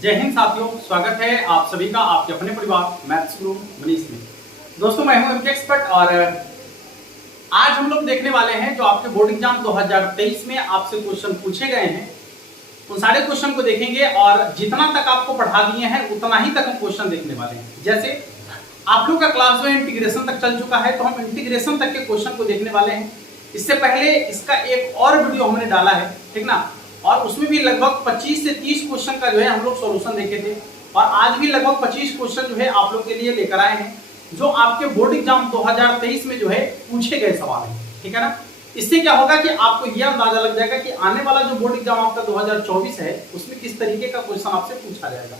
जय हिंद साथियों, स्वागत है आप सभी का आपके अपने परिवार मैथ्स गुरु मनीष में। दोस्तों मैं हूं एमके एक्सपर्ट और आज हम लोग देखने वाले हैं जो आपके बोर्ड एग्जाम 2023 में आपसे क्वेश्चन पूछे गए हैं उन सारे क्वेश्चन को देखेंगे और जितना तक आपको पढ़ा दिए हैं उतना ही तक हम क्वेश्चन देखने वाले हैं। जैसे आप लोग का क्लास जो है इंटीग्रेशन तक चल चुका है तो हम इंटीग्रेशन तक के क्वेश्चन को देखने वाले हैं। इससे पहले इसका एक और वीडियो हमने डाला है, ठीक ना, और उसमें भी लगभग 25 से 30 क्वेश्चन का जो है हम लोग सॉल्यूशन देखे थे और आज भी लगभग 25 क्वेश्चन जो है आप लोग के लिए लेकर आए हैं जो आपके बोर्ड एग्जाम 2023 में जो है पूछे गए सवाल हैं, ठीक है ना। इससे क्या होगा कि आपको यह अंदाजा लग जाएगा कि आने वाला जो बोर्ड एग्जाम आपका 2024 है उसमें किस तरीके का क्वेश्चन आपसे पूछा जाएगा।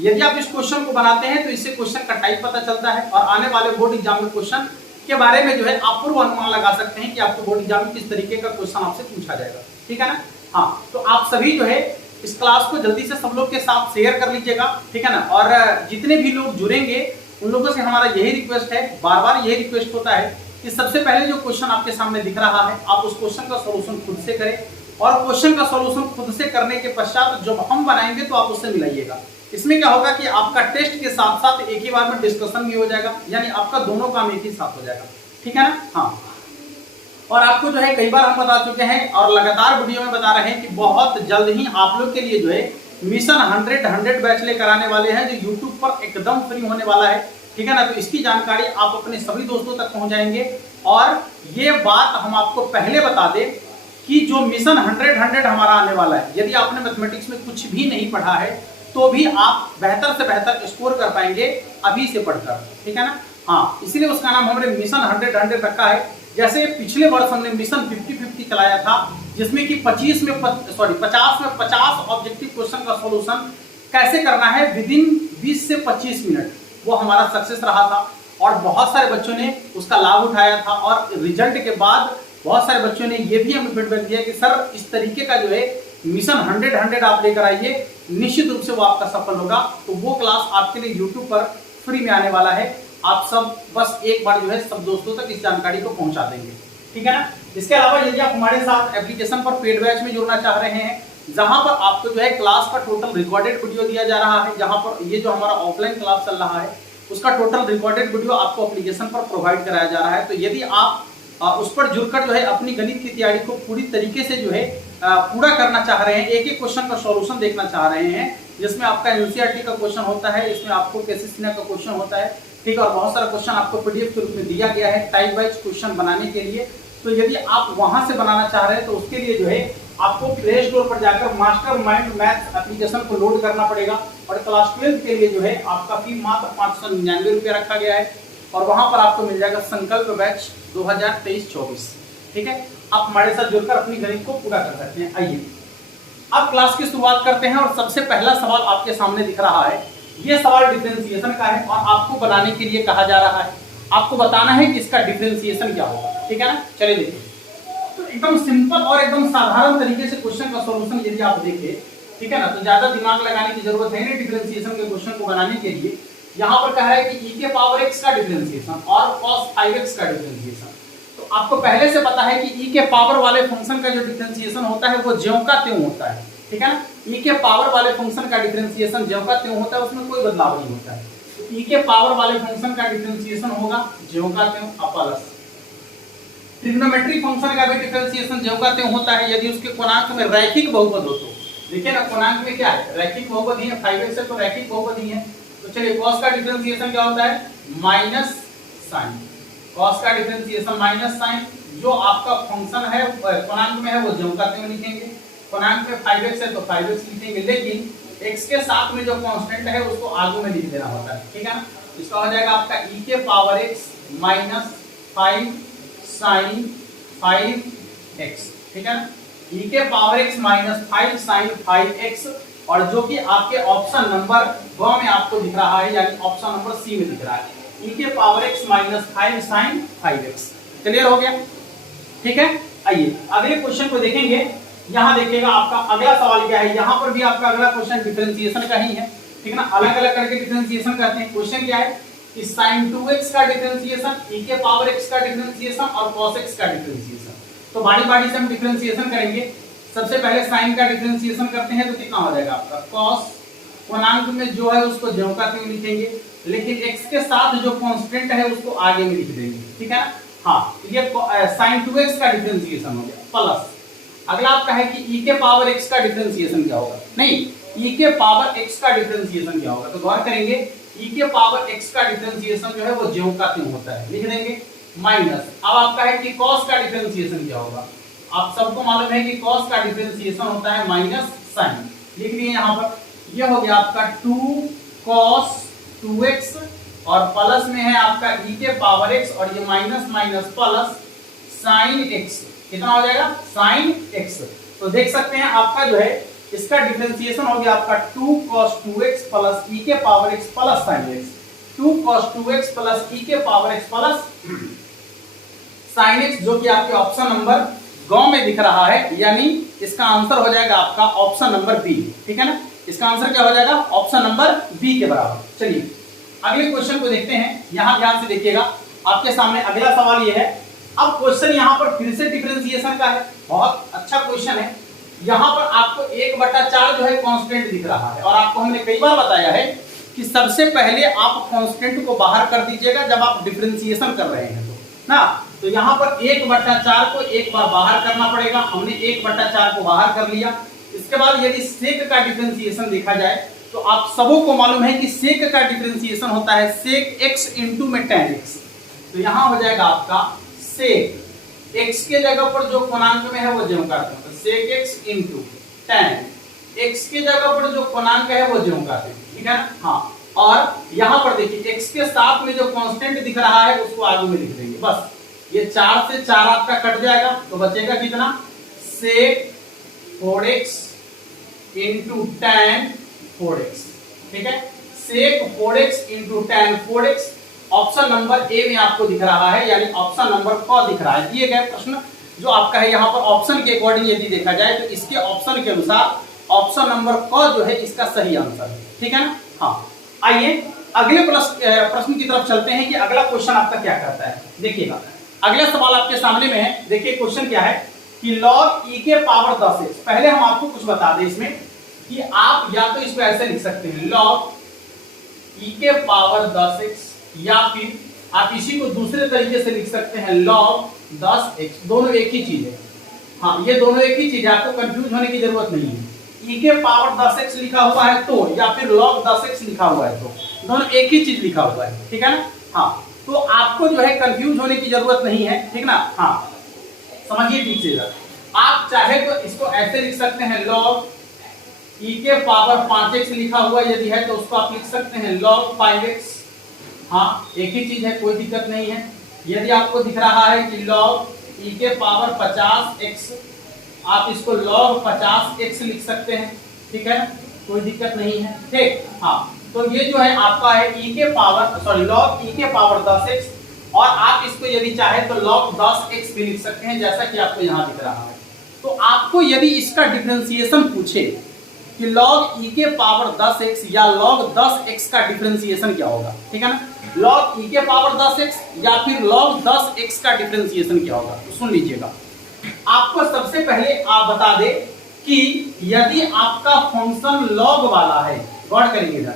यदि आप इस क्वेश्चन को बनाते हैं तो इससे क्वेश्चन का टाइप पता चलता है और आने वाले बोर्ड एग्जाम में क्वेश्चन के बारे में जो है आप पूर्व अनुमान लगा सकते हैं कि आपको बोर्ड एग्जाम में किस तरीके का क्वेश्चन आपसे पूछा जाएगा, ठीक है ना। हाँ, तो आप सभी जो है इस क्लास को जल्दी से सब लोग के साथ शेयर कर लीजिएगा, ठीक है ना। और जितने भी लोग जुड़ेंगे उन लोगों से हमारा यही रिक्वेस्ट है, बार बार यही रिक्वेस्ट होता है कि सबसे पहले जो क्वेश्चन आपके सामने दिख रहा है आप उस क्वेश्चन का सॉल्यूशन खुद से करें और क्वेश्चन का सॉल्यूशन खुद से करने के पश्चात जब हम बनाएंगे तो आप उससे मिलाइएगा। इसमें क्या होगा कि आपका टेस्ट के साथ साथ एक ही बार में डिस्कशन भी हो जाएगा, यानी आपका दोनों काम एक ही साथ हो जाएगा, ठीक है ना। हाँ, और आपको जो है कई बार हम बता चुके हैं और लगातार वीडियो में बता रहे हैं कि बहुत जल्द ही आप लोग के लिए जो है मिशन 100 बैच लेकर आने वाले हैं जो यूट्यूब पर एकदम फ्री होने वाला है, ठीक है ना। तो इसकी जानकारी आप अपने सभी दोस्तों तक पहुंचाएंगे और ये बात हम आपको पहले बता दें कि जो मिशन 100 हमारा आने वाला है, यदि आपने मैथमेटिक्स में कुछ भी नहीं पढ़ा है तो भी आप बेहतर से बेहतर स्कोर कर पाएंगे अभी से पढ़कर, ठीक है ना। हाँ, इसीलिए उसका नाम हमने मिशन 100 रखा है। जैसे पिछले वर्ष हमने मिशन 50-50 चलाया था जिसमें कि 50 में 50 ऑब्जेक्टिव क्वेश्चन का सॉल्यूशन कैसे करना है विदिन 20 से 25 मिनट, वो हमारा सक्सेस रहा था और बहुत सारे बच्चों ने उसका लाभ उठाया था और रिजल्ट के बाद बहुत सारे बच्चों ने ये भी हमें फीडबैक दिया कि सर इस तरीके का जो है मिशन 100 आप लेकर आइए, निश्चित रूप से वो आपका सफल होगा। तो वो क्लास आपके लिए यूट्यूब पर फ्री में आने वाला है, आप सब बस एक बार जो है सब दोस्तों तक इस जानकारी को पहुंचा देंगे, ठीक है ना। इसके अलावा यदि आप हमारे साथ एप्लीकेशन पर पेड बैच में जुड़ना चाह रहे हैं जहां पर आपको जो है क्लास का टोटल रिकॉर्डेड वीडियो दिया जा रहा है, जहां पर ये जो हमारा ऑफलाइन क्लास चल रहा है उसका टोटल रिकॉर्डेड वीडियो आपको एप्लीकेशन पर प्रोवाइड कराया जा रहा है। तो यदि आप उस पर जुड़कर जो है अपनी गणित की तैयारी को पूरी तरीके से जो है पूरा करना चाह रहे हैं, एक एक क्वेश्चन का सॉल्यूशन देखना चाह रहे हैं जिसमें आपका एनसीईआरटी का क्वेश्चन होता है, इसमें आपको केसीसीएनए का क्वेश्चन होता है, ठीक है, और बहुत सारा क्वेश्चन आपको पीडीएफ के रूप में दिया गया है टाइप वाइज क्वेश्चन बनाने के लिए। तो यदि आप वहां से बनाना चाह रहे हैं तो उसके लिए जो है आपको प्ले स्टोर पर जाकर मास्टर माइंड मैथ एप्लीकेशन को लोड करना पड़ेगा और क्लास 12 के लिए जो है आपका फी मात्र 599 रुपये रखा गया है और वहां पर आपको मिल जाएगा संकल्प बैच 2023-24, ठीक है। आप हमारे साथ जुड़कर अपनी गणित को पूरा कर सकते हैं। आइए अब क्लास की शुरुआत करते हैं और सबसे पहला सवाल आपके सामने दिख रहा है। यह सवाल डिफरेंशिएशन का है और आपको बनाने के लिए कहा जा रहा है, आपको बताना है कि इसका डिफरेंशिएशन क्या होगा, ठीक है ना। चलिए देखिए, तो एकदम सिंपल और एकदम साधारण तरीके से क्वेश्चन का सॉल्यूशन यदि आप देखें, ठीक है ना, तो ज्यादा दिमाग लगाने की जरूरत है नहीं डिफरेंशिएशन के क्वेश्चन को बनाने के लिए। यहाँ पर कह रहा है कि e के पावर x का डिफरेंशिएशन और cos 5x का डिफरेंशिएशन। तो आपको पहले से पता है कि e के पावर वाले फंक्शन का जो डिफरेंशिएशन होता है वो ज्यों का त्यों होता है, ठीक है ना। e के पावर वाले फंक्शन का डिफरेंशिएशन ज्यों का त्यों होता है, उसमें कोई बदलाव नहीं होता है। तो e के पावर वाले फंक्शन का डिफरेंशिएशन होगा ज्यों का त्यों प्लस ट्रिग्नोमेट्रिक फंक्शन का भी डिफरेंशिएशन ज्यों का त्यों होता है यदि उसके कोणांक में रैखिक बहुपद हो तो। देखिए ना, कोणांक में क्या है, रैखिक बहुपद ही है, 5x है तो रैखिक बहुपद ही है। तो चलिए cos का डिफरेंशिएशन क्या होता है, माइनस साइन, cos का डिफरेंशिएशन माइनस साइन, जो आपका फंक्शन है कोणांक में है वो ज्यों का त्यों लिखेंगे, कोणांक में 5x है तो 5x लिखेंगे, लेकिन x के साथ में जो कांस्टेंट है उसको आगे में लिख देना होता है, ठीक है ना। इसका हो जाएगा आपका e के power x minus 5 sine 5x, ठीक है ना, e के power x minus 5 sine 5x, और जो कि आपके ऑप्शन नंबर 2 में आपको दिख रहा है, यानी ऑप्शन नंबर सी में दिख रहा है e के power x minus 5 sine 5x। Clear हो गया, ठीक है। आइए अगले क्वेश्चन को देखेंगे। यहाँ देखिएगा आपका अगला सवाल क्या है, यहाँ पर भी आपका अगला क्वेश्चन डिफरेंशिएशन का ही है, ठीक है ना। अलग अलग करके डिफरेंशिएशन करते हैं। क्वेश्चन क्या है कि sin 2x का डिफरेंशिएशन, e के पावर x का डिफरेंशिएशन और cos x का डिफरेंशिएशन। तो बारी बारी से हम डिफरेंशिएशन करेंगे। सबसे पहले साइन का डिफरेंशिएशन करते हैं तो कितना हो जाएगा आपका cos पूर्णांक में जो है उसको ज्यों का त्यों लिखेंगे, लेकिन x के साथ जो कांस्टेंट है उसको आगे में लिख देंगे, ठीक है ना। हाँ, ये sin 2x का डिफरेंशिएशन हो गया प्लस। अगला आपका है कि e के पावर x का डिफरेंशिएशन क्या होगा, नहीं e के पावर x का डिफरेंशिएशन क्या होगा, तो गौर करेंगे e के पावर x का डिफरेंशिएशन जो है वो ज्यों का त्यों होता है, लिख देंगे माइनस। अब आपका है कि cos का डिफरेंशिएशन क्या होगा, आप सबको मालूम है कि cos का डिफरेंशिएशन होता है माइनस sin, लिख लिए यहाँ पर। ये हो गया आपका 2 cos 2x और प्लस में है आपका e के पावर x और ये minus minus plus sin x, कितना हो जाएगा sin x। तो देख सकते हैं आपका जो है इसका डिफरेंशिएशन हो गया आपका 2 cos 2x प्लस e के power x plus sin x, 2 cos 2x plus e के power x plus sin x, जो कि आपके ऑप्शन नंबर ग में दिख रहा है, यानी इसका आंसर हो जाएगा आपका ऑप्शन नंबर बी, ठीक है ना। इसका आंसर क्या हो जाएगा, ऑप्शन नंबर बी के बराबर। चलिए अगले क्वेश्चन को देखते हैं, यहां ध्यान से देखिएगा, आपके सामने अगला सवाल ये है। अब क्वेश्चन यहां पर फिर से डिफरेंशिएशन का है, बहुत अच्छा क्वेश्चन है। यहां पर आपको 1/4 जो है कांस्टेंट दिख रहा है, और आपको हमने कई बार बताया है कि सबसे पहले आप कांस्टेंट को बाहर कर दीजिएगा जब आप डिफरेंशिएशन कर रहे हैं तो ना। तो यहाँ पर 1/4 को एक बार बाहर करना पड़ेगा, हमने 1/4 को बाहर कर लिया। इसके बाद यदि सेक का डिफरेंशिएशन देखा जाए तो आप सबों को मालूम है कि सेक का डिफरेंशिएशन होता है सेक x इंटू में tan x। तो यहाँ हो जाएगा आपका सेक x के जगह पर जो पूर्णांक में है वो ज्यों का त्यों, तो सेक x इंटू tan x के जगह पर जो पूर्णांक है वो ज्यों का त्यों, ठीक है ना। हाँ, और यहाँ पर देखिए x के साथ में जो कांस्टेंट दिख रहा है उसको आगे में लिख देंगे, बस ये 4 से 4 आपका कट जाएगा, तो बचेगा कितना, सेक 4x इंटू tan 4x, ठीक है। सेक 4x into tan 4x option number A में आपको दिख रहा है, यानी ऑप्शन नंबर क दिख रहा है। दिए गए प्रश्न जो आपका है यहाँ पर ऑप्शन के अकॉर्डिंग यदि देखा जाए तो इसके ऑप्शन के अनुसार ऑप्शन नंबर क जो है इसका सही आंसर है, ठीक है ना। हाँ, आइए अगले प्रश्न की तरफ चलते हैं कि अगला क्वेश्चन आपका क्या करता है। देखिएगा अगला सवाल आपके सामने में है, देखिए क्वेश्चन क्या है कि log e के पावर 10x। पहले हम आपको कुछ बता दें इसमें कि आप या तो इसको ऐसे लिख सकते हैं log e के पावर 10x, या फिर आप इसी को दूसरे तरीके से लिख सकते हैं log 10x, दोनों एक ही चीज है। हाँ, ये दोनों एक ही चीज है, आपको कंफ्यूज होने की जरूरत नहीं है। e के पावर 10x लिखा हुआ है तो, या फिर log 10x लिखा हुआ है तो, दोनों एक ही चीज लिखा हुआ है, ठीक है ना। हाँ, तो आपको जो है कंफ्यूज होने की जरूरत नहीं है, ठीक ना। हाँ, समझिए ठीक से। आप चाहे तो इसको ऐसे लिख सकते हैं log e के पावर 5x लिखा हुआ यदि है तो उसको आप लिख सकते हैं log 5x। हाँ, एक ही चीज है, कोई दिक्कत नहीं है। यदि आपको दिख रहा है कि log e के पावर 50x, आप इसको log 50x लिख सकते हैं, ठीक है, कोई दिक्कत नहीं है, ठीक। हाँ, तो ये जो है आपका है e के पावर log e के पावर 10x, और आप इसको यदि चाहे तो log 10x भी लिख सकते हैं, जैसा कि आपको यहाँ दिख रहा है। तो आपको यदि इसका डिफरेंशिएशन पूछे कि log e के पावर 10x या log 10x का डिफरेंशिएशन क्या होगा, ठीक है ना। log e के पावर 10x या फिर log 10x का डिफरेंशिएशन क्या होगा, तो सुन लीजिएगा। आपको सबसे पहले आप बता दे कि यदि आपका फंक्शन log वाला है, गौर करेंगे जरा,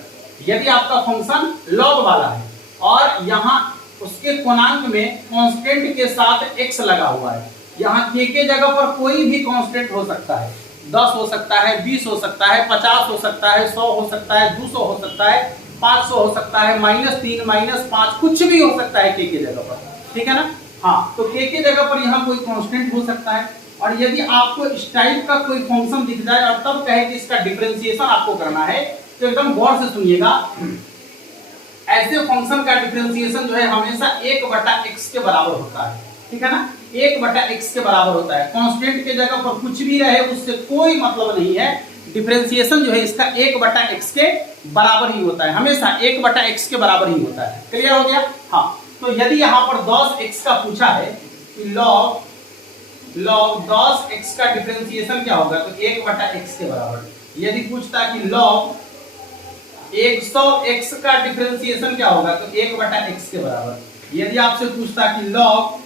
यदि आपका फंक्शन log वाला है और यहाँ उसके पूर्णांक में कांस्टेंट के साथ x लगा हुआ है, यहाँ k के जगह पर कोई भी कांस्टेंट हो सकता है, 10 हो सकता है, 20 हो सकता है, 50 हो सकता है, 100 हो सकता है, 200 हो सकता है, 500 हो सकता है, -3 -5 कुछ भी हो सकता है k के जगह पर, ठीक है ना। हाँ, तो k के जगह पर यहाँ कोई कांस्टेंट हो सकता है, और यदि आपको इस टाइप का कोई फंक्शन दिख जाए और तब कहे कि इसका डिफरेंशिएशन आपको करना है, तो एकदम गौर से सुनिएगा। ऐसे फंक्शन का डिफरेंशिएशन जो है हमेशा 1/x के बराबर होता है, ठीक है ना, 1/x के बराबर होता है। कांस्टेंट के जगह पर कुछ भी रहे उससे कोई मतलब नहीं है, डिफरेंशिएशन जो है इसका 1/x के बराबर ही होता है, हमेशा 1/x के बराबर ही होता है। क्लियर हो गया। हाँ, तो यदि यहाँ पर 10x का पूछा है कि log 10x का डिफरेंशिएशन क्या होगा, तो 1/x के बराबर। यदि पूछता कि log 100x का डिफरेंशिएशन क्या होगा, तो 1/x के बराबर। यदि आपसे पूछता कि log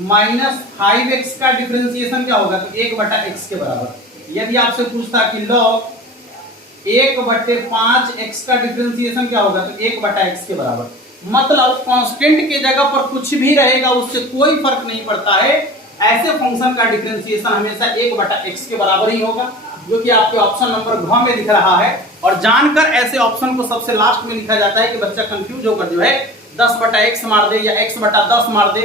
-5x का डिफरेंशिएशन क्या होगा, तो 1/x के बराबर। यदि आपसे पूछता कि log 1/5 x का डिफरेंशिएशन क्या होगा, तो 1/x के बराबर। मतलब कांस्टेंट के जगह पर कुछ भी रहेगा उससे कोई फर्क नहीं पड़ता है, ऐसे फंक्शन का डिफरेंशिएशन हमेशा 1/x के बराबर ही होगा, जो कि आपके ऑप्शन नंबर घ में दिख रहा है। और जानकर ऐसे ऑप्शन को सबसे लास्ट में लिखा जाता है कि बच्चा कंफ्यूज होकर जो है 10/x मार दे या x/10 मार दे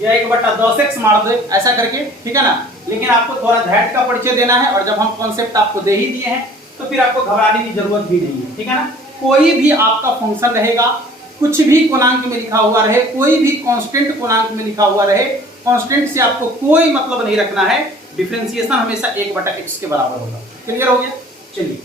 या 1/10x मार दे, ऐसा करके, ठीक है ना। लेकिन आपको थोड़ा ध्यान का परिचय देना है, और जब हम कॉन्सेप्ट आपको दे ही दिए हैं तो फिर आपको घबराने की जरूरत भी नहीं है, ठीक है ना। कोई भी आपका फंक्शन रहेगा, कुछ भी पूर्णांक में लिखा हुआ रहे, कोई भी कांस्टेंट पूर्णांक में लिखा हुआ रहे, कांस्टेंट से आपको कोई मतलब नहीं रखना है, डिफरेंशिएशन हमेशा 1/x के बराबर होगा। क्लियर हो गया। चलिए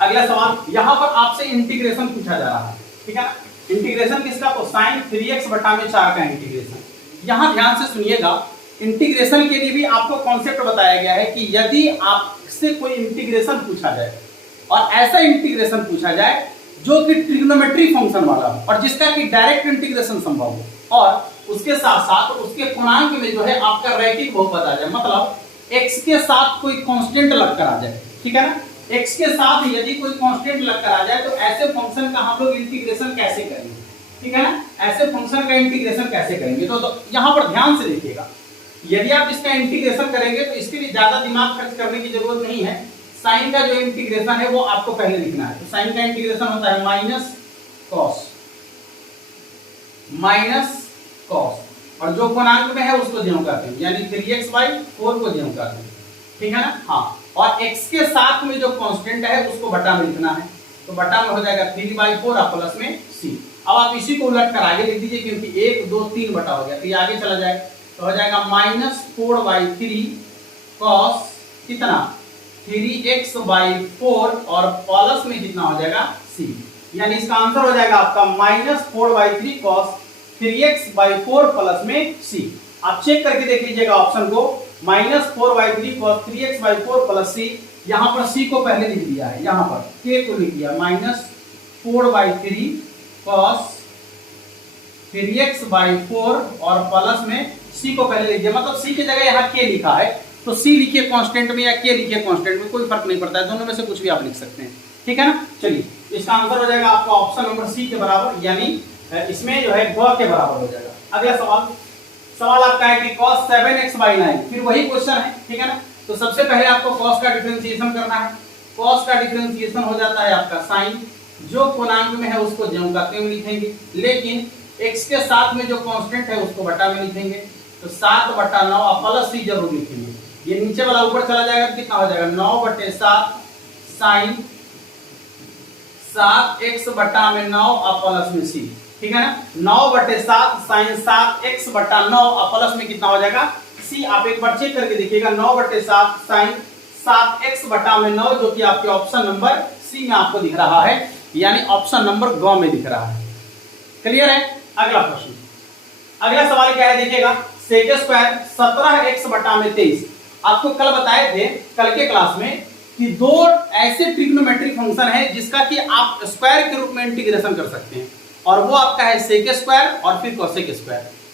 अगला सवाल, यहां पर आपसे इंटीग्रेशन पूछा जा रहा है, ठीक है ना। इंटीग्रेशन किसका, तो sin 3x/4 का इंटीग्रेशन। यहां ध्यान से सुनिएगा, इंटीग्रेशन के लिए भी आपको कॉन्सेप्ट बताया गया है कि यदि आपसे कोई इंटीग्रेशन पूछा जाए और ऐसा इंटीग्रेशन पूछा जाए जो कि ट्रिग्नोमेट्री फंक्शन वाला हो और जिसका कि डायरेक्ट इंटीग्रेशन संभव हो, और उसके साथ साथ उसके पूर्णांक में जो है आपका रैखिक बहुपद आ जाए, मतलब x के साथ कोई कांस्टेंट लगकर आ जाए, ठीक है ना। x के साथ यदि कोई कांस्टेंट लगकर आ जाए तो ऐसे फंक्शन का हम लोग इंटीग्रेशन कैसे करेंगे, ठीक है ना। ऐसे फंक्शन का इंटीग्रेशन कैसे करेंगे, तो यहां पर ध्यान से देखिएगा, यदि आप इसका इंटीग्रेशन करेंगे तो इसके लिए ज्यादा दिमाग खर्च करने की जरूरत नहीं है। साइन का जो इंटीग्रेशन है वो आपको पहले लिखना है। तो साइन का इंटीग्रेशन होता है माइनस कॉस, और जो पूर्णांक में है उसको ज्यों करते हैं, यानी 3x/4 को ज्यों करते हैं, ठीक है ना। हाँ, और x के साथ में जो कांस्टेंट है उसको बटा में लिखना है, तो बटा में हो जाएगा 3/4 और प्लस में c। अब आप इसी को उलट कर आगे लिख दीजिए, क्योंकि 1 2 3 बटा हो गया, तो ये आगे चला जाएगा, तो हो जाएगा -4/3 cos कितना 3x/4 और प्लस में कितना हो जाएगा c, यानी इसका आंसर हो जाएगा आपका -4/3 cos 3x/4 प्लस में c। आप चेक करके देख लीजिएगा ऑप्शन को, -4/3 cos 3x/4 प्लस c। यहां पर c को पहले लिख दिया है, यहां पर k को लिख दिया, -4/3 cos 3x/4 और प्लस में c को पहले लिख दिया, मतलब c की जगह यहाँ k लिखा है, तो c लिखिए कांस्टेंट में या k लिखिए कांस्टेंट में, कोई फर्क नहीं पड़ता है, दोनों में से कुछ भी आप लिख सकते हैं, ठीक है ना। चलिए इसका आंसर हो जाएगा आपका ऑप्शन नंबर सी के बराबर, यानी इसमें जो है ग के बराबर हो जाएगा। अगला सवाल आपका है कि cos 7x/9, फिर वही क्वेश्चन है, ठीक है ना। तो सबसे पहले आपको cos का डिफरेंशिएशन करना है। cos का डिफरेंशिएशन हो जाता है आपका sin, जो पूर्णांक में है उसको ज्यों का त्यों लिखेंगे, लेकिन x के साथ में जो कांस्टेंट है उसको बटा में लिखेंगे, तो 7/9 प्लस c जरूर लिखेंगे। ये नीचे वाला ऊपर चला जाएगा तो कितना हो जाएगा 9/7 sin 7x/9 प्लस में c, ठीक है ना। 9/7 sin 7x/9 प्लस में कितना हो जाएगा c। आप एक बार चेक करके देखिएगा, 9/7 sin 7x/9 जो कि आपके ऑप्शन नंबर सी में आपको दिख रहा है, यानी ऑप्शन नंबर ग में दिख रहा है। क्लियर है। अगला प्रश्न, अगला सवाल क्या है देखिएगा, sec² 17x/23। आपको कल बताए थे, कल के क्लास में, कि दो ऐसे ट्रिग्नोमेट्रिक फंक्शन है जिसका कि आप स्क्वायर के रूप में इंटीग्रेशन कर सकते हैं, और वो आपका है sec² और फिर cosec²।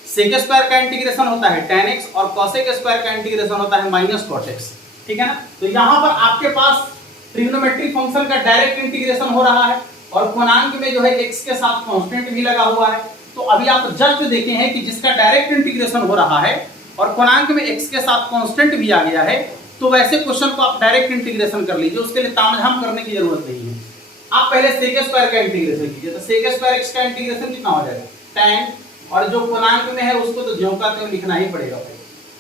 sec² का इंटीग्रेशन होता है tan x और cosec² का इंटीग्रेशन होता है -cot x, ठीक है ना। तो यहां पर आपके पास ट्रिग्नोमेट्रिक फंक्शन का डायरेक्ट इंटीग्रेशन हो रहा है और पूर्णांक में जो है x के साथ कांस्टेंट भी लगा हुआ है। तो अभी आप जस्ट देखे हैं कि जिसका डायरेक्ट इंटीग्रेशन हो रहा है और पूर्णांक में x के साथ कांस्टेंट भी आ गया है, तो वैसे क्वेश्चन को आप डायरेक्ट इंटीग्रेशन कर लीजिए, उसके लिए तामझाम करने की जरूरत नहीं है। आप पहले sec² का इंटीग्रेशन कीजिए, तो sec² x का इंटीग्रेशन कितना हो जाएगा tan, और जो पूर्णांक में है उसको तो ज्यों का त्यों लिखना ही पड़ेगा,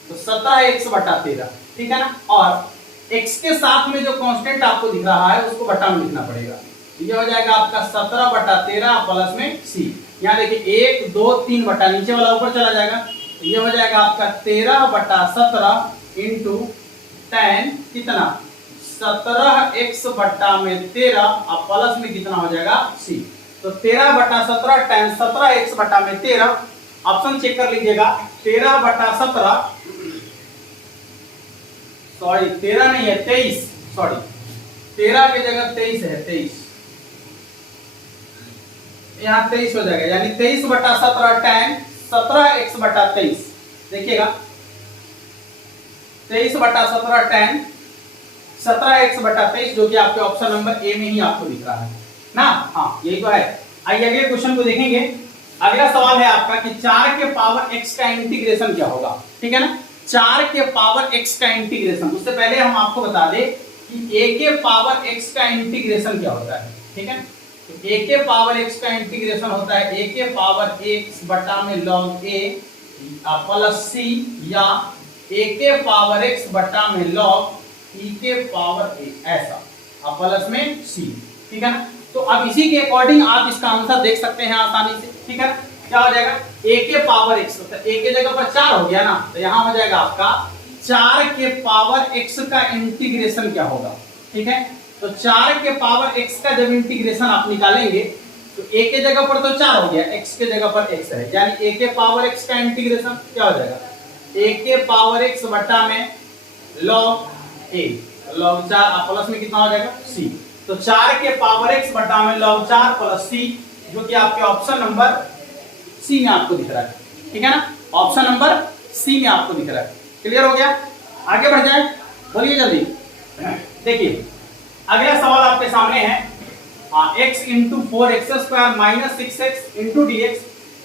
तो 17x/13, ठीक है ना। और x के साथ में जो कांस्टेंट आपको दिख रहा है उसको बटा में लिखना पड़ेगा, ये हो जाएगा आपका 17/13 प्लस में c। यहाँ देखिए 1 2 3 बटा, नीचे वाला ऊपर चला जाएगा, ये हो जाएगा आपका 13/17 इंटू tan कितना 17x/13 और प्लस में कितना हो जाएगा c। तो 13/17 tan 17x/13, ऑप्शन चेक कर लीजिएगा, 13/17, सॉरी 13 नहीं है 23, सॉरी 13 की जगह 23 है, 23 यहाँ 23 हो जाएगा, यानी 23/17 tan 17x/23। देखिएगा 23/17 tan 17x/23 जो कि आपके ऑप्शन नंबर ए में ही आपको दिख रहा है ना। हाँ यही तो है। आइए अगले क्वेश्चन को देखेंगे। अगला सवाल है आपका कि 4 के पावर x का इंटीग्रेशन क्या होगा, ठीक है ना। 4 के पावर x का इंटीग्रेशन, उससे पहले हम आपको बता दें कि a के पावर x का इंटीग्रेशन क्या होता है, ठीक है। तो a के पावर x का इंटीग्रेशन होता है a के पावर x बटा में log a प्लस c, या a के पावर x बटा में log e के पावर a, ऐसा प्लस में c, ठीक है ना। तो अब इसी के अकॉर्डिंग आप इसका आंसर देख सकते हैं आसानी से, ठीक है ना। क्या हो जाएगा, a के पावर x, तो a के जगह पर 4 हो गया ना, तो यहां हो जाएगा आपका 4 के पावर x का इंटीग्रेशन क्या होगा, ठीक है। तो 4 के पावर x का जब इंटीग्रेशन आप निकालेंगे तो a के जगह पर तो 4 हो गया, x के जगह पर x है, यानी a के पावर x का इंटीग्रेशन क्या हो जाएगा, a के पावर x बटा में log a, log 4 प्लस में कितना हो जाएगा c। तो 4 के पावर x बटा में log 4 प्लस c, जो कि आपके ऑप्शन नंबर सी में आपको दिख रहा है, ठीक है ना। ऑप्शन नंबर सी में आपको दिख रहा है। क्लियर हो गया, आगे बढ़ जाए, बोलिए जल्दी। देखिए अगला सवाल आपके सामने है, x into 4x² minus 6x into dx,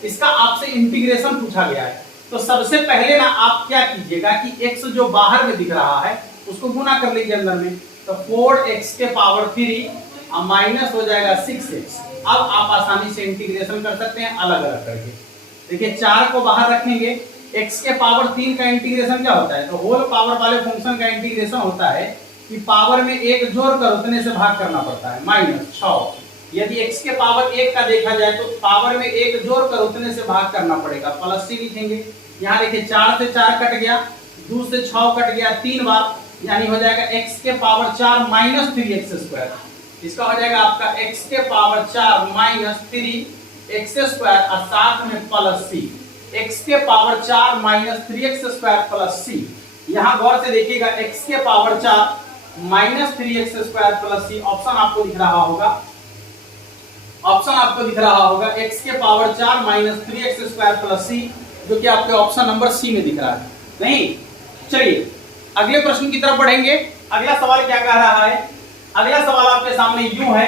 इसका आपसे इंटीग्रेशन पूछा गया है। तो सबसे पहले ना आप क्या कीजिएगा कि x जो बाहर में दिख रहा है उसको गुना कर लीजिए अंदर में, तो 4x के पावर 3 माइनस हो जाएगा 6x। अब आप आसानी से इंटीग्रेशन कर सकते हैं अलग अलग करके। देखिए 4 को बाहर रखेंगे, x के पावर 3 का इंटीग्रेशन क्या होता है, तो होल पावर वाले फंक्शन का इंटीग्रेशन होता है कि पावर में 1 जोड़कर उतने से भाग करना पड़ता है, माइनस 6। यदि x के पावर 1 का देखा जाए तो पावर में 1 जोड़कर उतने से भाग करना पड़ेगा, प्लस c लिखेंगे। यहाँ देखिए 4 से 4 कट गया, 2 से 6 कट गया 3 बार, यानी हो जाएगा x के पावर 4 माइनस 3x²। इसका हो जाएगा आपका x के पावर 4 माइनस 3x² और साथ में प्लस c, x के power 4 minus 3x² plus c। यहाँ गौर से देखिएगा x के power 4 minus 3x² plus c, option आपको दिख रहा होगा, ऑप्शन आपको दिख रहा होगा x के power 4 minus 3x² plus c, जो कि आपके ऑप्शन नंबर सी में दिख रहा है। नहीं, चलिए अगले प्रश्न की तरफ बढ़ेंगे। अगला सवाल क्या कह रहा है, अगला सवाल आपके सामने यूं है।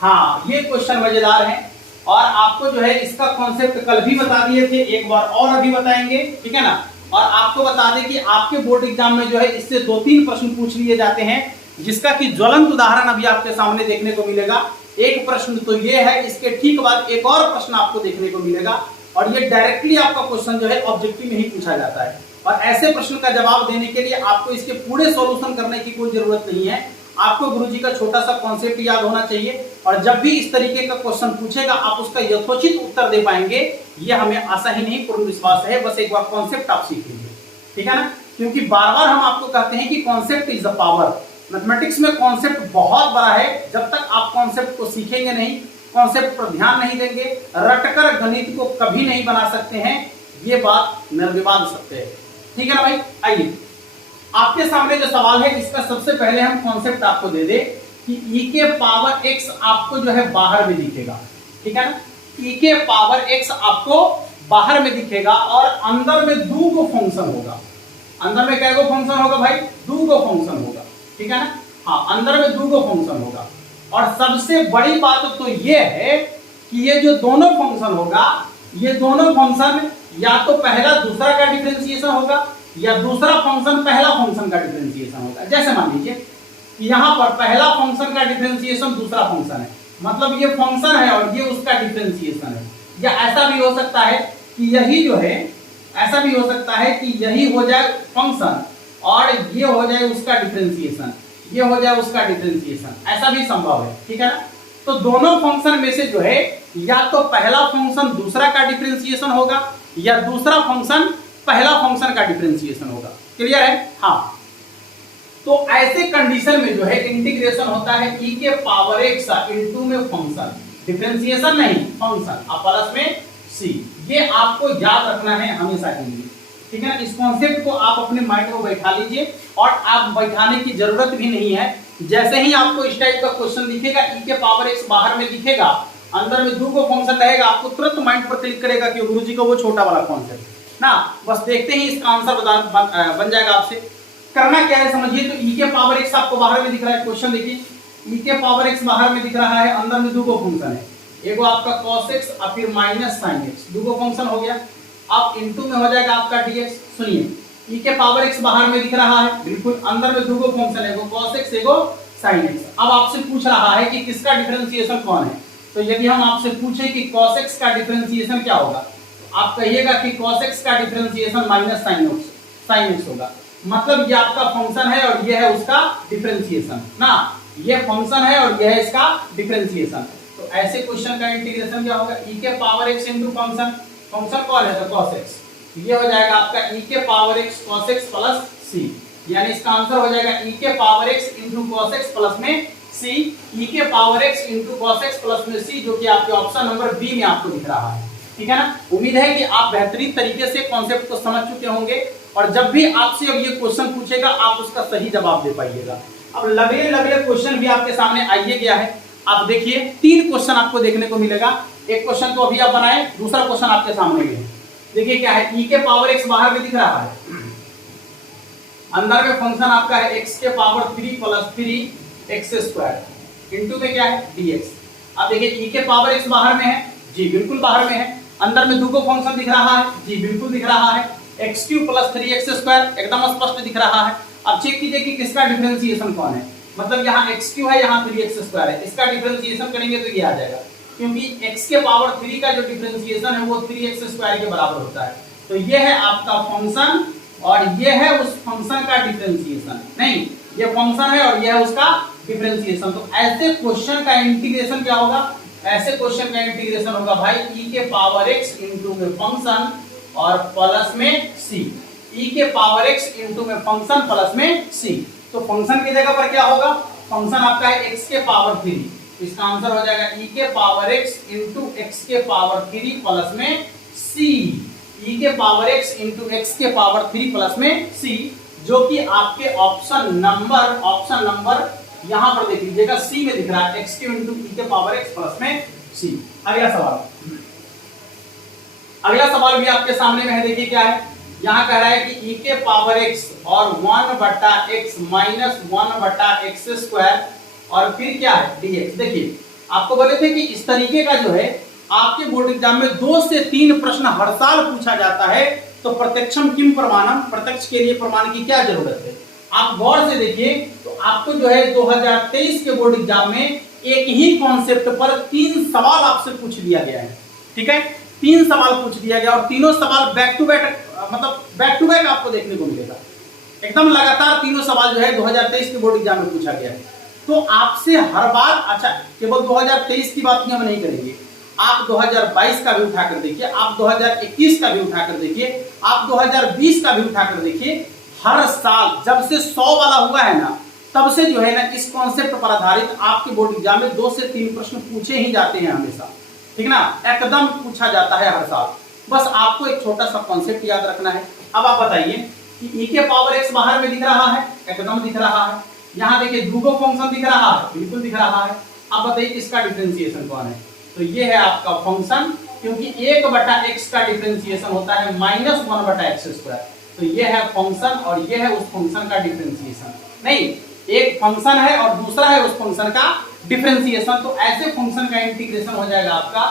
हाँ ये क्वेश्चन मजेदार है और आपको जो है इसका कॉन्सेप्ट कल भी बता दिए थे, एक बार और अभी बताएंगे, ठीक है ना। और आपको बता दें कि आपके बोर्ड एग्जाम में जो है इससे 2-3 प्रश्न पूछ लिए जाते हैं, जिसका कि ज्वलंत उदाहरण अभी आपके सामने देखने को मिलेगा। एक प्रश्न तो ये है, इसके ठीक बाद एक और प्रश्न आपको देखने को मिलेगा और ये डायरेक्टली आपका क्वेश्चन जो है ऑब्जेक्टिव में ही पूछा जाता है। और ऐसे प्रश्न का जवाब देने के लिए आपको इसके पूरे सॉल्यूशन करने की कोई जरूरत नहीं है, आपको गुरुजी का छोटा सा कॉन्सेप्ट याद होना चाहिए और जब भी इस तरीके का क्वेश्चन पूछेगा आप उसका यथोचित उत्तर दे पाएंगे, ये हमें आशा ही नहीं पूर्ण विश्वास है। बस एक बार कॉन्सेप्ट आप सीख लीजिए, ठीक है ना, क्योंकि बार बार हम आपको कहते हैं कि concept is the power. Mathematics में कॉन्सेप्ट बहुत बड़ा है, जब तक आप कॉन्सेप्ट को सीखेंगे नहीं, कॉन्सेप्ट पर ध्यान नहीं देंगे, रटकर गणित को कभी नहीं बना सकते हैं, ये बात निर्विवाद सत्य है, ठीक है ना भाई। आइए आपके सामने जो सवाल है इसका सबसे पहले हम कॉन्सेप्ट आपको दे दे कि e के पावर x आपको जो है बाहर में दिखेगा, ठीक है ना। e के पावर x आपको बाहर में दिखेगा और अंदर में 2 को फंक्शन होगा। अंदर में क्या फंक्शन होगा भाई, 2 को फंक्शन होगा, ठीक है ना। हाँ अंदर में 2 को फंक्शन होगा और सबसे बड़ी बात तो ये है कि ये जो दोनों फंक्शन होगा, ये दोनों फंक्शन या तो पहला दूसरा का डिफरेंशिएशन होगा या दूसरा फंक्शन पहला फंक्शन का डिफरेंशिएशन होगा। जैसे मान लीजिए कि यहाँ पर पहला फंक्शन का डिफरेंशिएशन दूसरा फंक्शन है, मतलब ये फंक्शन है और ये उसका डिफरेंशिएशन है। या ऐसा भी हो सकता है कि यही जो है, ऐसा भी हो सकता है कि यही हो जाए फंक्शन और ये हो जाए उसका डिफरेंशिएशन, ये हो जाए उसका डिफरेंशिएशन, ऐसा भी संभव है, ठीक है ना। तो दोनों फंक्शन में से जो है या तो पहला फंक्शन दूसरा का डिफरेंशिएशन होगा या दूसरा फंक्शन पहला फंक्शन का डिफरेंशिएशन होगा। क्लियर है। हाँ तो ऐसे कंडीशन में जो है इंटीग्रेशन होता है e के पावर x इनटू में फंक्शन, डिफरेंशिएशन नहीं फंक्शन, और प्लस में c। ये आपको याद रखना है हमेशा के लिए, ठीक है। इस कॉन्सेप्ट को आप अपने माइंड में बैठा लीजिए और आप बैठाने की जरूरत भी नहीं है। जैसे ही आपको इस टाइप का क्वेश्चन दिखेगा, e के पावर x बाहर में दिखेगा, अंदर में 2 को फंक्शन रहेगा, आपको तुरंत माइंड पर क्लिक करेगा कि गुरुजी का वो छोटा वाला कॉन्सेप्ट ना, बस देखते ही इसका आंसर बन जाएगा आपसे। करना क्या है समझिए। तो e के पावर x आपको बाहर में दिख रहा है, क्वेश्चन देखिए, e के पावर x बाहर में दिख रहा है, अंदर में दो फंक्शन है, एगो आपका cos x और फिर माइनस sin x, दो फंक्शन हो गया। अब इनटू में हो जाएगा आपका dx। सुनिए, e के पावर x बाहर में दिख रहा है, बिल्कुल, अंदर में दो फंक्शन है, एगो cos x एगो sin x। अब आपसे पूछ रहा है कि किसका डिफरेंशिएशन कौन है। तो यदि हम आपसे पूछे कि cos x का डिफरेंशिएशन क्या होगा, आप कहिएगा कि cos x का डिफरेंशिएशन माइनस sin x होगा। मतलब ये आपका फंक्शन है और ये है उसका डिफरेंशिएशन ना, ये फंक्शन है और ये है इसका डिफरेंशिएशन। तो ऐसे क्वेश्चन का इंटीग्रेशन क्या होगा, e के power x into function, function कौन है तो cos x, ये हो जाएगा आपका e के power x cos x plus c, यानी इसका आंसर हो जाएगा e के power x into cos x plus में c, e के power x into cos x plus में c, जो कि आपके ऑप्शन नंबर बी में आपको दिख रहा है। ठीक है ना। उम्मीद है कि आप बेहतरीन तरीके से कॉन्सेप्ट को समझ चुके होंगे और जब भी आपसे अब ये क्वेश्चन पूछेगा आप उसका सही जवाब दे पाइएगा। अब लगले क्वेश्चन भी आपके सामने आइए गया है। आप देखिए 3 क्वेश्चन आपको देखने को मिलेगा। एक क्वेश्चन तो अभी आप बनाए, दूसरा क्वेश्चन आपके सामने में है। देखिए क्या है, e के पावर x बाहर में दिख रहा है, अंदर में फंक्शन आपका है x के पावर 3 प्लस 3x² इनटू में क्या है dx। अब देखिए e के पावर x बाहर में है, जी बिल्कुल बाहर में है, अंदर में दो फंक्शन दिख रहा है, जी बिल्कुल दिख रहा है, x³ प्लस 3x² एकदम स्पष्ट दिख रहा है। अब चेक कीजिए कि किसका डिफरेंशिएशन कौन है, मतलब यहाँ x³ है, यहाँ 3x² है, इसका डिफरेंशिएशन करेंगे तो ये आ जाएगा, क्योंकि x के पावर 3 का जो डिफरेंशिएशन है वो 3x² के बराबर होता है। तो ये है आपका फंक्शन और ये है उस फंक्शन का डिफरेंशिएशन, नहीं ये फंक्शन है और ये है उसका डिफरेंशिएशन। तो ऐसे क्वेश्चन का इंटीग्रेशन क्या होगा, ऐसे क्वेश्चन का इंटीग्रेशन होगा भाई e के पावर x इनटू में फंक्शन और प्लस में c, e के पावर x इनटू में फंक्शन प्लस में c। तो फंक्शन की जगह पर क्या होगा, फंक्शन आपका है x के पावर 3, इसका आंसर हो जाएगा e के पावर x इनटू x के पावर 3 प्लस में c, e के पावर x इनटू x के पावर 3 प्लस में c, जो कि आपके ऑप्शन नंबर यहां पर देख लीजिएगा सी में दिख रहा है, x क्यू इंटू e के पावर x प्लस में c। अगला सवाल भी आपके सामने में है। देखिए क्या है, यहां कह रहा है कि e के पावर x और 1/x माइनस 1/x² और फिर क्या है dx। देखिए आपको बोले थे कि इस तरीके का जो है आपके बोर्ड एग्जाम में 2 से 3 प्रश्न हर साल पूछा जाता है। तो प्रत्यक्षम किम प्रमाणम, प्रत्यक्ष के लिए प्रमाण की क्या जरूरत है। आप गौर से देखिए तो आपको जो है 2023 के बोर्ड एग्जाम में एक ही कॉन्सेप्ट पर 3 सवाल आपसे पूछ लिया गया है। ठीक है, 3 सवाल पूछ दिया गया और तीनों सवाल बैक टू बैक आपको देखने को मिलेगा। एकदम लगातार तीनों सवाल जो है 2023 के बोर्ड एग्जाम में पूछा गया है। तो आपसे हर बार, अच्छा केवल 2023 की बात हम नहीं करेंगे, आप 2022 का भी उठाकर देखिए, आप 2021 का भी उठाकर देखिए, आप 2020 का भी उठाकर देखिए। हर साल जब से 100 वाला हुआ है ना, तब से जो है ना इस कॉन्सेप्ट पर आधारित आपके बोर्ड एग्जाम में 2 से 3 प्रश्न पूछे ही जाते हैं हमेशा। ठीक ना, एकदम पूछा जाता है हर साल। बस आपको एक छोटा सा कॉन्सेप्ट याद रखना है। अब आप बताइए कि e के पावर x बाहर में दिख रहा है, एकदम दिख रहा है, यहाँ देखिए दूगो फंक्शन दिख रहा है, बिल्कुल दिख रहा है। अब बताइए किसका डिफरेंशिएशन कौन है, तो ये है आपका फंक्शन, क्योंकि 1/x का डिफरेंशिएशन होता है माइनस 1/x²। तो ये है फंक्शन और ये है उस फंक्शन का डिफरेंशिएशन, नहीं एक फंक्शन है और दूसरा है उस फंक्शन का डिफरेंशिएशन। तो ऐसे फंक्शन का इंटीग्रेशन हो जाएगा आपका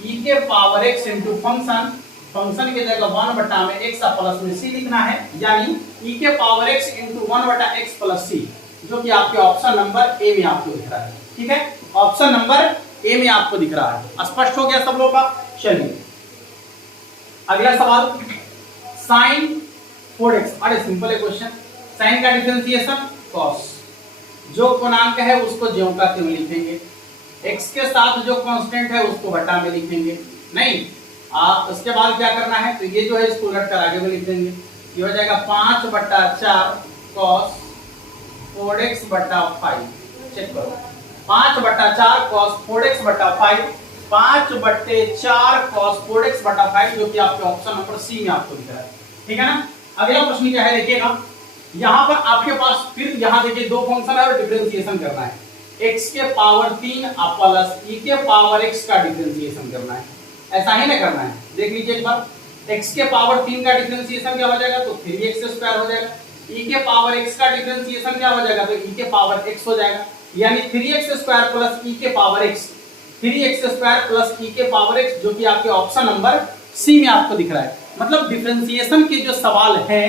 e के power x into function, function की जगह 1/x प्लस में c लिखना है, यानी e के power x into 1/x plus c, जो कि आपके ऑप्शन नंबर ए में आपको दिख रहा है। ठीक है, ऑप्शन नंबर ए में आपको दिख रहा है। स्पष्ट हो गया सब लोगों का। चलिए अगला सवाल, साइन 4x, अरे सिंपल है क्वेश्चन। साइन का डिफरेंशिएशन cos, जो पूर्णांक है उसको ज्यों का त्यों लिखेंगे, x के साथ जो कांस्टेंट है उसको बटा में लिखेंगे, नहीं आप उसके बाद क्या करना है, तो ये जो है इसको उलट कर आगे में लिख देंगे। ये हो जाएगा 5/4 cos 4x/5। चेक करो, 5/4 cos 4x/5, 5/4 cos 4x/5, जो कि आपके ऑप्शन नंबर सी में आपको दिख रहा है। ठीक है ना। अगला प्रश्न क्या है, देखिएगा यहां पर आपके पास फिर यहां देखिए 2 फंक्शन है और डिफरेंशिएशन करना है। x के पावर 3 प्लस e के पावर x का डिफरेंशिएशन करना है, ऐसा ही ना करना है। देख लीजिए एक बार, x के पावर 3 का डिफरेंशिएशन क्या हो जाएगा, तो 3x² हो जाएगा। e के पावर x का डिफरेंशिएशन क्या हो जाएगा, तो e के पावर x हो जाएगा, यानी 3x स्क्वायर प्लस e के power x, 3x square plus e के पावर x, जो कि आपके ऑप्शन नंबर सी में आपको दिख रहा है। मतलब डिफरेंशिएशन के जो सवाल हैं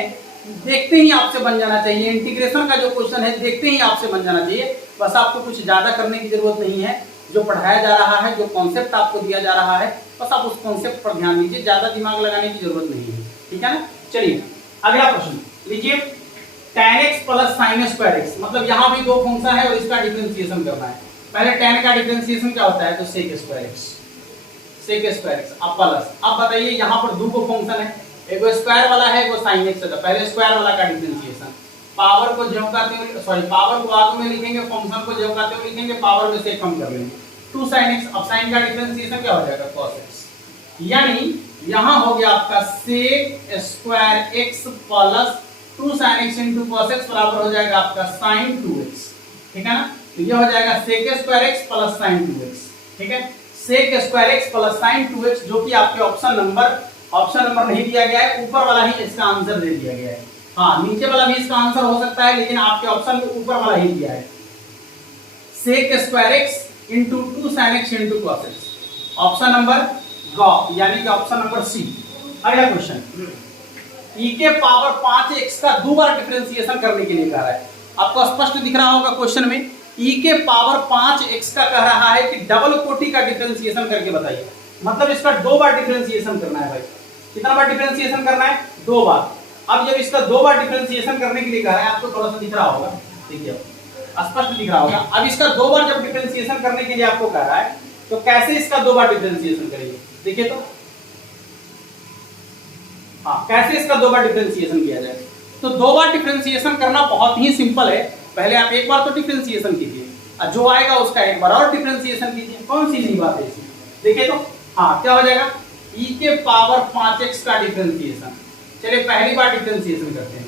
देखते ही आपसे बन जाना चाहिए, इंटीग्रेशन का जो क्वेश्चन है देखते ही आपसे बन जाना चाहिए। बस आपको कुछ ज्यादा करने की जरूरत नहीं है, जो पढ़ाया जा रहा है, जो कॉन्सेप्ट आपको दिया जा रहा है, बस आप उस कॉन्सेप्ट पर ध्यान दीजिए, ज्यादा दिमाग लगाने की जरूरत नहीं है, ठीक है ना। चलिए अगला प्रश्न लीजिए, tan x plus sin square x, मतलब यहाँ भी दो फंक्शन है और इसका डिफरेंशिएशन करना है। पहले tan का डिफरेंशिएशन क्या होता है, तो sec square x, sec square x, अब प्लस, अब बताइए यहाँ पर दो फंक्शन है, एक स्क्वायर वाला है, एक sin x है। पहले स्क्वायर वाला का डिफरेंशिएशन, पावर को ज्यों का त्यों, सॉरी पावर को आगे में लिखेंगे, फंक्शन को ज्यों का त्यों लिखेंगे, पावर में से कम कर लेंगे, 2 sin x। अब sin का डिफरेंशिएशन क्या हो जाएगा, cos x, यानी यहां हो गया आपका sec square x plus 2 sin x into cos x बराबर हो जाएगा आपका sin 2x, ठीक है ना। तो ये हो जाएगा sec square x plus sin 2x, ठीक है, sec square x plus sin 2x, जो कि आपके ऑप्शन नंबर नहीं दिया गया है, ऊपर वाला ही इसका आंसर दे दिया गया है। हाँ, नीचे वाला भी इसका आंसर हो सकता है, लेकिन आपके ऑप्शन में ऊपर वाला ही दिया है, sec square x into 2 sin x into cos x, option number ग, यानी कि ऑप्शन नंबर सी। अगला क्वेश्चन, e के पावर 5x का दो बार डिफरेंशिएशन करने के लिए कह रहा है। आपको स्पष्ट दिख रहा होगा क्वेश्चन में, e के पावर 5x का कह रहा है कि डबल कोटि का डिफरेंशिएशन करके बताइए, मतलब इसका दो बार डिफरेंशिएशन करना है भाई। कितना बार डिफरेंशिएशन करना है, दो बार। अब जब इसका दो बार डिफरेंशिएशन करने के लिए कह रहा है, आपको थोड़ा सा दिख रहा होगा, देखिए स्पष्ट दिख रहा होगा। अब इसका दो बार जब डिफरेंशिएशन करने के लिए आपको कह रहा है, तो कैसे इसका दो बार डिफरेंशिएशन करेंगे, देखिए तो, हाँ कैसे इसका दो बार डिफरेंशिएशन किया जाए। तो दो बार डिफरेंशिएशन करना बहुत ही सिंपल है। पहले आप एक बार तो डिफरेंशिएशन कीजिए, और जो आएगा उसका एक बार और डिफरेंशिएशन कीजिए, कौन सी नई बात है इसमें, देखिए तो, हाँ क्या हो जाएगा, e के पावर 5x का डिफरेंशिएशन। चलिए पहली बार डिफरेंशिएशन करते हैं।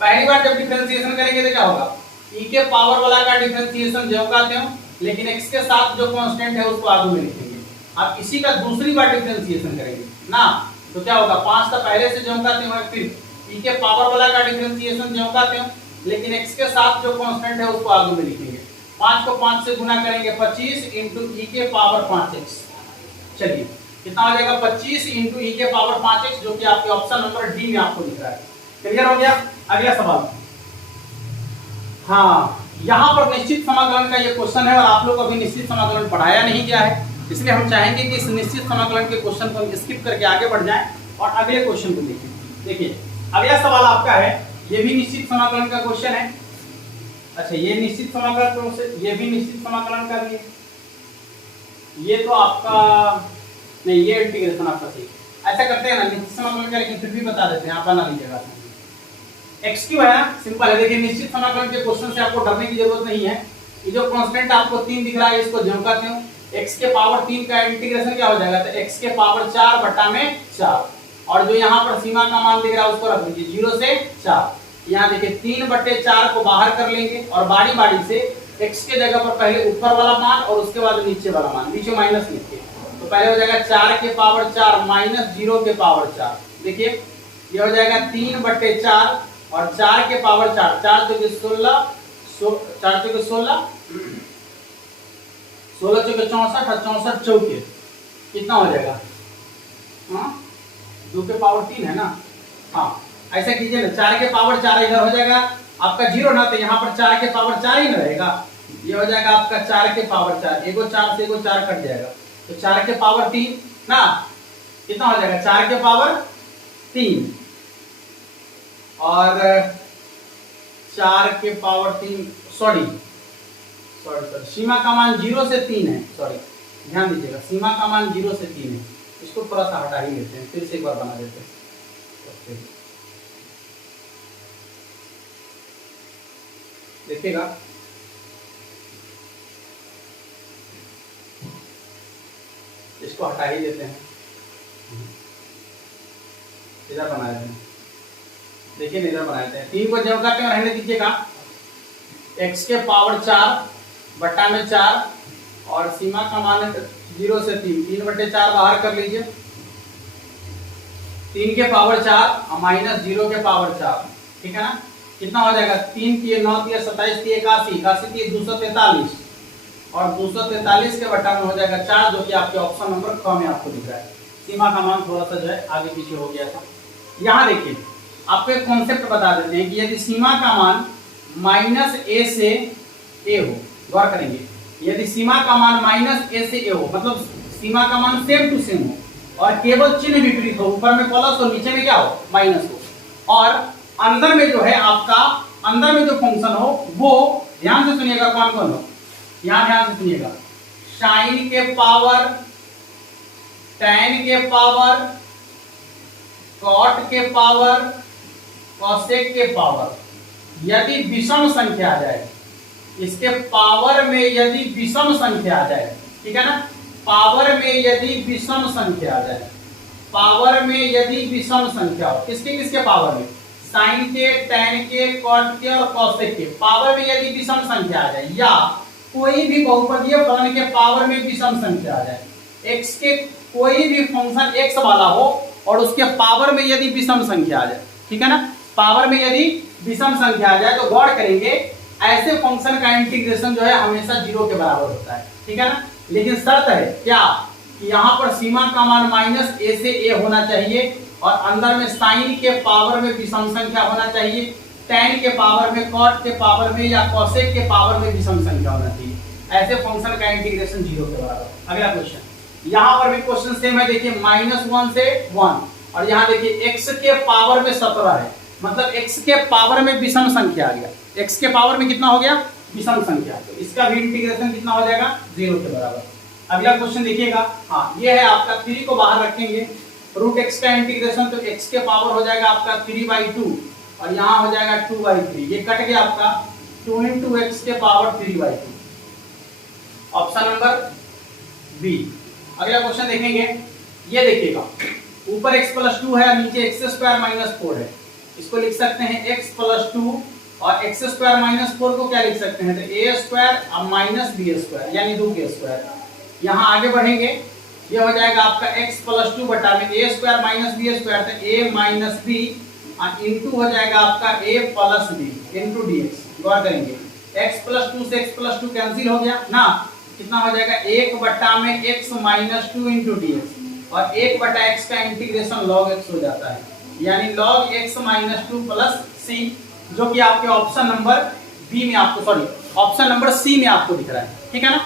पहली बार जब डिफरेंशिएशन करेंगे तो क्या होगा, e के पावर वाला का डिफरेंशिएशन जो का त्यों, लेकिन x के साथ जो कांस्टेंट है उसको आगे में लिखेंगे। अब इसी का दूसरी बार डिफरेंशिएशन करेंगे ना, तो क्या होगा, 5 तो पहले से जो का त्यों है, फिर e के पावर वाला का डिफरेंशिएशन जो का त्यों, लेकिन x के साथ जो कांस्टेंट है उसको आगे में लिखेंगे। 5 को 5 से गुना करेंगे, 25 into e के पावर 5x। चलिए कितना हो जाएगा, 25 into e के पावर 5x, जो कि आपके ऑप्शन नंबर डी में आपको दिख रहा है। क्लियर हो गया। अगला सवाल, हाँ यहाँ पर निश्चित समाकलन का ये क्वेश्चन है, और आप लोग अभी निश्चित समाकलन पढ़ाया नहीं गया है, इसलिए हम चाहेंगे कि इस निश्चित समाकलन के क्वेश्चन को हम स्किप करके आगे बढ़ जाएं और अगले क्वेश्चन को देखें। देखिए अगला सवाल आपका है, ये भी निश्चित समाकलन का क्वेश्चन है। अच्छा ये निश्चित समाकलन, ये भी निश्चित समाकलन का भी है, ये तो आपका नहीं, ये इंटीग्रेशन आपका सही। ऐसा करते हैं ना, निश्चित समाकलन करके फिर भी बता देते हैं, आप बना लीजिएगा। एक्स क्यू है ना, सिंपल है। देखिए निश्चित समाकलन के क्वेश्चन से आपको डरने की जरूरत नहीं है। ये जो कांस्टेंट आपको 3 दिख रहा है, इसको ज्यों का त्यों, x के पावर 3 का इंटीग्रेशन क्या हो जाएगा, तो x के पावर 4 बटा में 4, और जो यहाँ पर सीमा का मान दिख रहा है उसको रख दीजिए 0 से 4। यहाँ देखिए 3/4 को बाहर कर लेंगे, और बारी बारी से x के जगह पर पहले ऊपर वाला मान और उसके बाद नीचे वाला मान, नीचे माइनस लिखिए। तो पहले हो जाएगा 4 के पावर 4 माइनस 0 के पावर 4। देखिए ये हो जाएगा 3/4 और 4 के पावर 4, 4 चौके 16, 4 चौके 16, 16 चौके 64 और 64 चौके कितना हो जाएगा, हाँ 2 के पावर 3 है ना। हाँ ऐसा कीजिए ना, 4 के पावर 4 इधर हो जाएगा आपका 0 ना, तो यहाँ पर 4 के पावर 4 ही ना रहेगा। ये हो जाएगा आपका 4 के पावर 4, एगो 4 से एगो 4 कट जाएगा, तो 4 के पावर 3 ना, कितना हो जाएगा 4 के पावर 3 और 4 के पावर 3, सॉरी सीमा का मान 0 से 3 है, सॉरी ध्यान दीजिएगा, सीमा का मान 0 से 3 है। इसको थोड़ा सा हटा ही लेते हैं, फिर से एक बार बना देते हैं। देखिएगा इसको हटा ही देते हैं, इधर बना देते हैं। देखिए इधर बना देते हैं, 3 को जब करते हैं रहने दीजिएगा, x के पावर 4 बटा में 4 और सीमा का मान 0 से 3, 3/4 बाहर कर लीजिए, 3 के पावर 4 माइनस 0 के पावर 4, ठीक है ना। कितना हो जाएगा, 3 3 9 3 27 3 81, 81 3 243 और 243 के बटा में हो जाएगा 4, जो कि आपके ऑप्शन नंबर क में आपको दिख रहा है। सीमा का मान थोड़ा सा जो है आगे पीछे हो गया था। यहाँ देखिए आपको एक कॉन्सेप्ट बता देते हैं कि यदि सीमा का मान माइनस ए से ए हो, गौर करेंगे, यदि सीमा का मान माइनस ए से ए हो, मतलब सीमा का मान सेम टू सेम हो और केवल चिन्ह विपरीत हो, ऊपर में प्लस और नीचे में क्या हो, माइनस हो, और अंदर में जो है आपका, अंदर में जो फंक्शन हो वो, ध्यान से सुनिएगा कौन कौन हो, यहां ध्यान से सुनिएगा, साइन के पावर, tan के पावर, cot के पावर, cosec के पावर, यदि विषम संख्या आ जाए, इसके पावर में यदि विषम संख्या आ जाए, ठीक है ना, पावर में यदि विषम संख्या आ जाए, पावर में यदि विषम संख्या हो, किसके किसके पावर में, साइन के, tan के, cot के और cosec के पावर में यदि विषम संख्या आ जाए, या कोई भी बहुपदीय फलन के पावर में विषम संख्या आ जाए, x के कोई भी फंक्शन x वाला हो और उसके पावर में यदि विषम संख्या आ जाए, ठीक है ना, पावर में यदि विषम संख्या आ जाए तो गौर करेंगे ऐसे फंक्शन का इंटीग्रेशन जो है हमेशा 0 के बराबर होता है, ठीक है ना। लेकिन शर्त है क्या, कि यहाँ पर सीमा का मान माइनस ए से ए होना चाहिए और अंदर में साइन के पावर में विषम संख्या होना चाहिए, tan के पावर में, cot के पावर में या cosec के पावर में विषम संख्या होना चाहिए, ऐसे फंक्शन का इंटीग्रेशन 0 के बराबर। अगला क्वेश्चन, यहाँ पर भी क्वेश्चन सेम है, देखिए -1 से 1 और यहाँ देखिए x के पावर में 17 है, मतलब x के पावर में विषम संख्या आ गया, x के पावर में कितना हो गया, विषम संख्या, तो इसका भी इंटीग्रेशन कितना हो जाएगा, 0 के बराबर। अगला क्वेश्चन देखिएगा, हाँ ये है आपका 3 को बाहर रखेंगे, रूट x का इंटीग्रेशन, तो x के पावर हो जाएगा आपका 3/2 और यहाँ हो जाएगा 2/3, ये कट गया आपका 2 into x के पावर 3/2, ऑप्शन नंबर बी। अगला क्वेश्चन देखेंगे, ये देखिएगा ऊपर x + 2 है और नीचे x² - 4 है, इसको लिख सकते हैं x + 2 और x² - 4 को क्या लिख सकते हैं, तो a² - b² यानी 2k²। यहाँ आगे बढ़ेंगे, ये हो जाएगा आपका x + 2 बटा में a² - b² तो a - b इंटू हो जाएगा आपका a + b इंटू dx। गौर करेंगे x + 2 से x + 2 कैंसिल हो गया ना, कितना हो जाएगा 1 बटा में x - 2 इंटू dx और 1 बटा x का इंटीग्रेशन log x हो जाता है, यानी log x - 2 प्लस c, जो कि आपके ऑप्शन नंबर बी में आपको, सॉरी ऑप्शन नंबर सी में आपको दिख रहा है, ठीक है ना।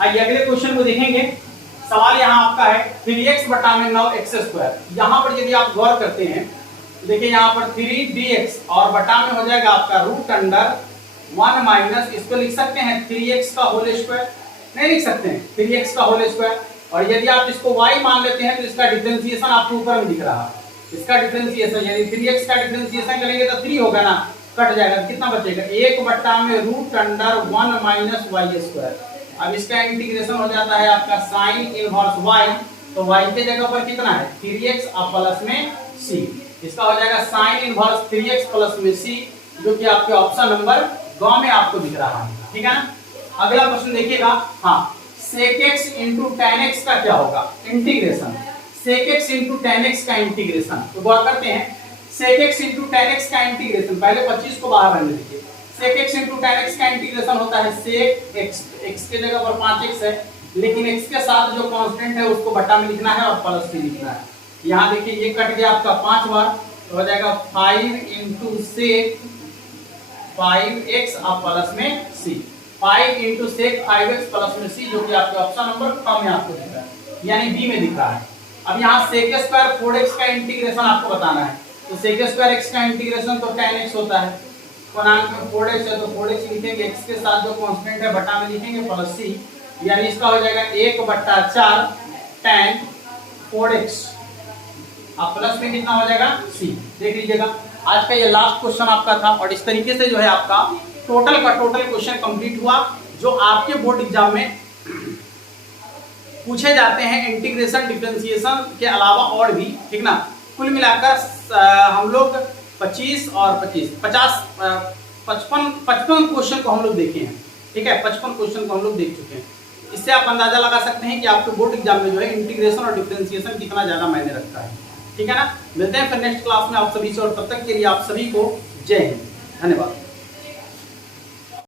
आइए अगले क्वेश्चन को देखेंगे, सवाल यहाँ आपका है 3x बटा में 9x²। यहाँ पर यदि आप गौर करते हैं देखिए यहाँ पर 3dx और बटा में हो जाएगा आपका √1 माइनस, इसको लिख सकते हैं 3x का होल स्क्वायर, नहीं लिख सकते हैं 3x का होल स्क्वायर, और यदि आप इसको y मान लेते हैं तो इसका डिफरेंशिएशन आपको ऊपर में दिख रहा है, इसका डिफरेंशिएशन यदि 3x का डिफरेंशिएशन करेंगे तो 3 होगा ना, कट जाएगा, कितना बचेगा 1 बटा में √1 माइनस y²। अब इसका इंटीग्रेशन हो जाता है आपका साइन इनवर्स y, तो y के जगह पर कितना है 3x और प्लस में c, इसका हो जाएगा साइन इनवर्स 3x प्लस में c, जो कि आपके ऑप्शन नंबर ग में आपको दिख रहा है, ठीक है ना। अगला क्वेश्चन देखिएगा, हाँ sec x into tan x का क्या होगा, integration sec x into tan x का इंटीग्रेशन, तो गौर करते हैं sec x into tan x का इंटीग्रेशन, पहले 25 को बाहर रहने दीजिए, sec x into tan x का इंटीग्रेशन होता है sec x, x के जगह पर 5x है, लेकिन x के साथ जो कांस्टेंट है उसको बटा में लिखना है और प्लस से लिखना है। यहाँ देखिए ये कट गया आपका 5 बार, तो हो जाएगा 5 into sec 5x और प्लस में c, 5 into sec 5x plus में c, जो कि आपके ऑप्शन नंबर क में आपको दिख रहा है, यानी बी में दिख रहा है। अब यहाँ sec² 4x का इंटीग्रेशन आपको बताना है, तो sec² x का इंटीग्रेशन तो tan x होता है, पूर्णांक में 4x है तो 4x लिखेंगे, x के साथ जो कांस्टेंट है बटा में लिखेंगे प्लस c, यानी इसका हो जाएगा 1/4 tan 4x अब प्लस में कितना हो जाएगा c। देख लीजिएगा आज का ये लास्ट क्वेश्चन आपका था, और इस तरीके से जो है आपका टोटल का टोटल क्वेश्चन कंप्लीट हुआ, जो आपके बोर्ड एग्जाम में पूछे जाते हैं इंटीग्रेशन डिफरेंशिएशन के अलावा और भी, ठीक ना। कुल मिलाकर हम लोग 25 और 25 50 55 क्वेश्चन को हम लोग देखे हैं, ठीक है, 55 क्वेश्चन को हम लोग देख चुके हैं। इससे आप अंदाजा लगा सकते हैं कि आपके बोर्ड एग्जाम में जो है इंटीग्रेशन और डिफरेंशिएशन कितना ज्यादा मायने रखता है। ठीक है ना। मिलते हैं फिर नेक्स्ट क्लास में आप सभी से, और तब तक के लिए आप सभी को जय हिंद, धन्यवाद।